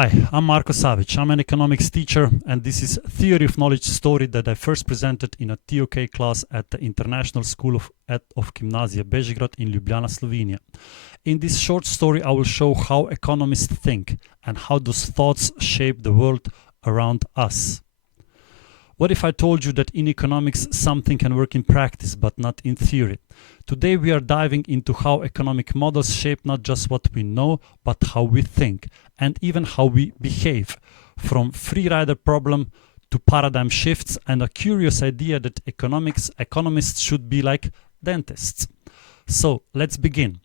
Hi, I'm Marko Savić. I'm an economics teacher, and this is Theory of Knowledge story that I first presented in a TOK class at the International School of Gimnazija Bežigrad in Ljubljana, Slovenia. In this short story, I will show how economists think and how those thoughts shape the world around us. What if I told you that in economics something can work in practice but not in theory? Today we are diving into how economic models shape not just what we know, but how we think and even how we behave. From free rider problem to paradigm shifts and a curious idea that economists should be like dentists. So let's begin.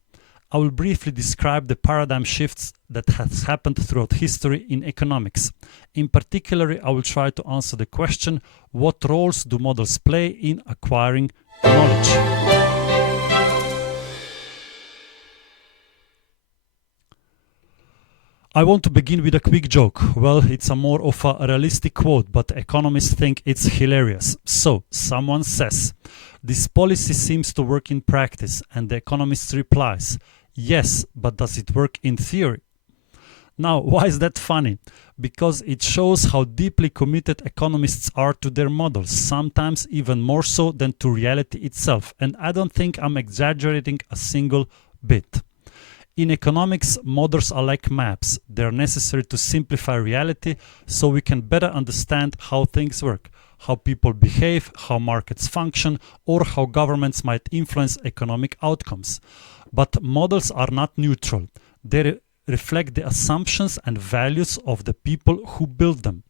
I will briefly describe the paradigm shifts that has happened throughout history in economics. In particular, I will try to answer the question, what roles do models play in acquiring knowledge? I want to begin with a quick joke. Well, it's a more of a realistic quote, but economists think it's hilarious. So, someone says, this policy seems to work in practice, and the economist replies, yes, but does it work in theory? Now, why is that funny? Because it shows how deeply committed economists are to their models, sometimes even more so than to reality itself. And I don't think I'm exaggerating a single bit. In economics, models are like maps. They are necessary to simplify reality so we can better understand how things work, how people behave, how markets function, or how governments might influence economic outcomes. But models are not neutral. They reflect the assumptions and values of the people who build them.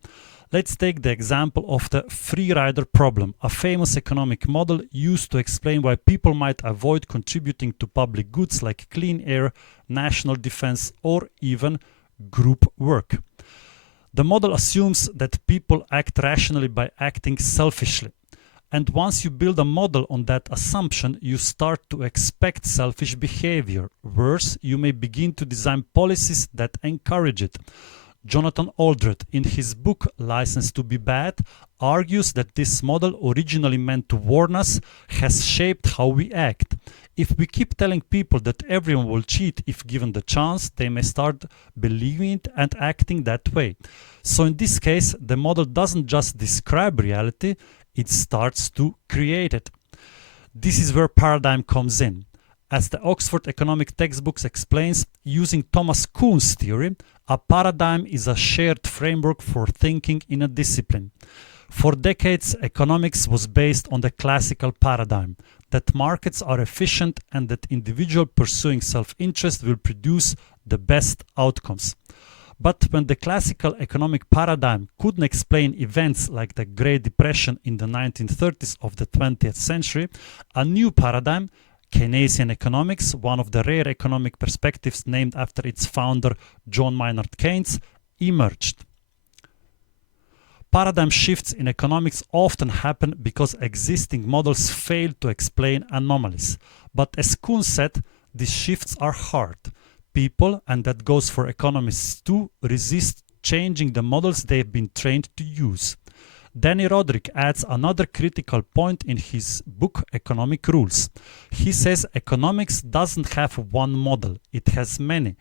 Let's take the example of the free rider problem, a famous economic model used to explain why people might avoid contributing to public goods like clean air, national defense, or even group work. The model assumes that people act rationally by acting selfishly. And once you build a model on that assumption, you start to expect selfish behavior. Worse, you may begin to design policies that encourage it. Jonathan Aldred, in his book License to be Bad, argues that this model, originally meant to warn us, has shaped how we act. If we keep telling people that everyone will cheat if given the chance, they may start believing it and acting that way. So in this case, the model doesn't just describe reality, it starts to create it. This is where paradigm comes in. As the Oxford economic textbooks explains, using Thomas Kuhn's theory, a paradigm is a shared framework for thinking in a discipline. For decades, economics was based on the classical paradigm, that markets are efficient and that individuals pursuing self-interest will produce the best outcomes. But when the classical economic paradigm couldn't explain events like the Great Depression in the 1930s of the 20th century, a new paradigm, Keynesian economics, one of the rare economic perspectives named after its founder John Maynard Keynes, emerged. Paradigm shifts in economics often happen because existing models fail to explain anomalies. But as Kuhn said, these shifts are hard. People, and that goes for economists too, resist changing the models they've been trained to use. Dani Rodrik adds another critical point in his book Economic Rules. He says economics doesn't have one model, it has many.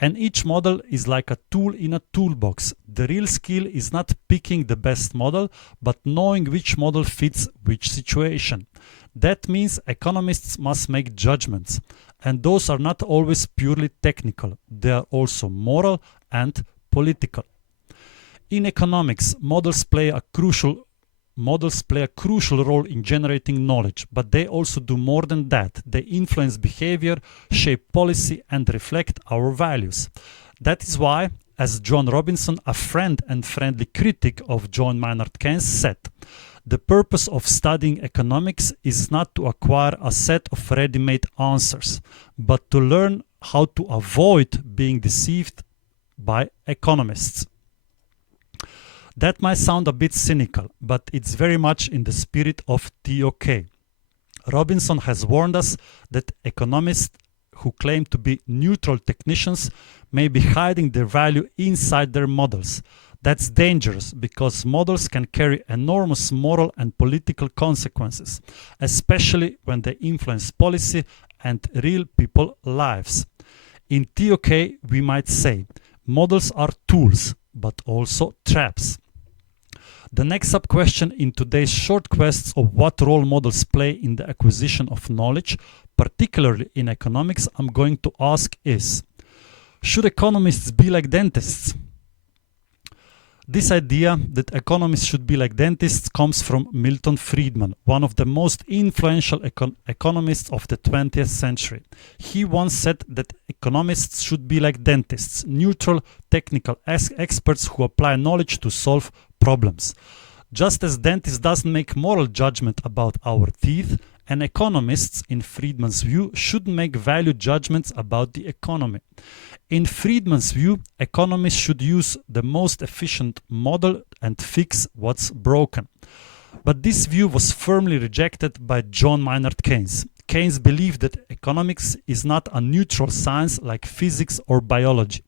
And each model is like a tool in a toolbox. The real skill is not picking the best model, but knowing which model fits which situation. That means economists must make judgments. And those are not always purely technical. They are also moral and political. In economics, models play a crucial role in generating knowledge, but they also do more than that. They influence behavior, shape policy, and reflect our values. That is why, as Joan Robinson, a friend and friendly critic of John Maynard Keynes, said, the purpose of studying economics is not to acquire a set of ready-made answers, but to learn how to avoid being deceived by economists. That might sound a bit cynical, but it's very much in the spirit of TOK. Robinson has warned us that economists who claim to be neutral technicians may be hiding their value inside their models. That's dangerous because models can carry enormous moral and political consequences, especially when they influence policy and real people's lives. In TOK, we might say, Models are tools, but also traps. The next sub-question in today's short quests of what role models play in the acquisition of knowledge, particularly in economics, I'm going to ask is, should economists be like dentists? This idea that economists should be like dentists comes from Milton Friedman, one of the most influential economists of the 20th century. He once said that economists should be like dentists, neutral, technical experts who apply knowledge to solve problems. Just as dentists doesn't make moral judgment about our teeth, and economists, in Friedman's view, should make value judgments about the economy. In Friedman's view, economists should use the most efficient model and fix what's broken. But this view was firmly rejected by John Maynard Keynes. Keynes believed that economics is not a neutral science like physics or biology.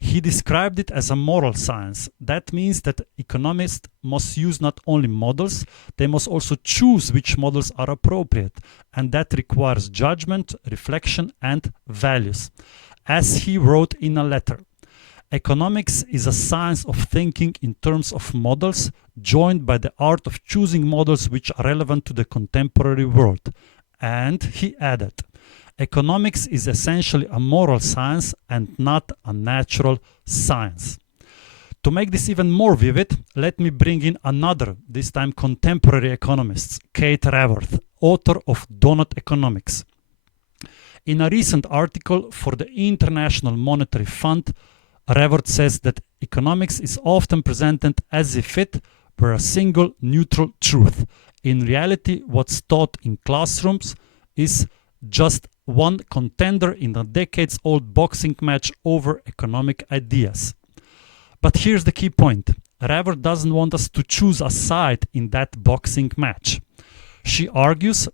He described it as a moral science. That means that economists must use not only models, they must also choose which models are appropriate, and that requires judgment, reflection, and values. As he wrote in a letter, economics is a science of thinking in terms of models, joined by the art of choosing models which are relevant to the contemporary world. And he added, economics is essentially a moral science and not a natural science. To make this even more vivid, let me bring in another, this time contemporary economist, Kate Raworth, author of Doughnut Economics. In a recent article for the International Monetary Fund, Raworth says that economics is often presented as if it were a single neutral truth. In reality, what's taught in classrooms is just one contender in a decades-old boxing match over economic ideas. But here's the key point. Raworth doesn't want us to choose a side in that boxing match. She argues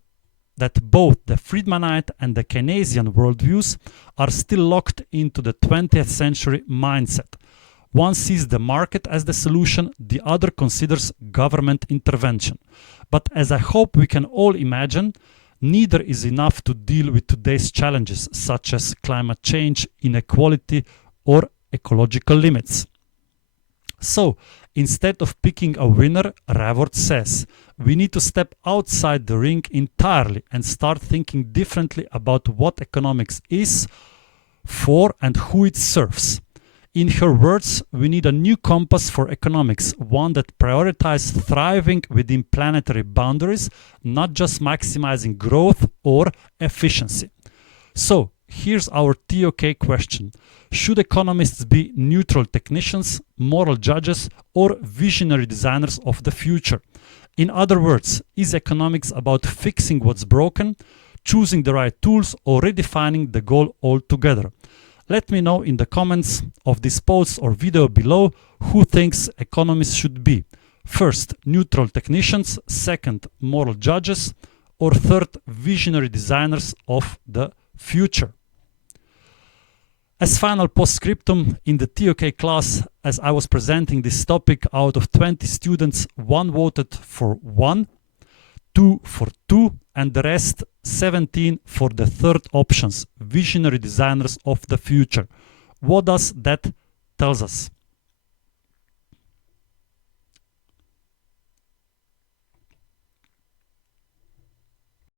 that both the Friedmanite and the Keynesian worldviews are still locked into the 20th century mindset. One sees the market as the solution, the other considers government intervention. But as I hope we can all imagine, neither is enough to deal with today's challenges, such as climate change, inequality, or ecological limits. So, instead of picking a winner, Raworth says, we need to step outside the ring entirely and start thinking differently about what economics is, for, and who it serves. In her words, we need a new compass for economics, one that prioritizes thriving within planetary boundaries, not just maximizing growth or efficiency. So, here's our TOK question. Should economists be neutral technicians, moral judges, or visionary designers of the future? In other words, is economics about fixing what's broken, choosing the right tools, or redefining the goal altogether? Let me know in the comments of this post or video below who thinks economists should be. First, neutral technicians, second, moral judges, or third, visionary designers of the future. As final postscriptum, in the TOK class, as I was presenting this topic, out of 20 students, 1 voted for 1, 2 for 2, and the rest 17 for the third options, visionary designers of the future. What does that tell us?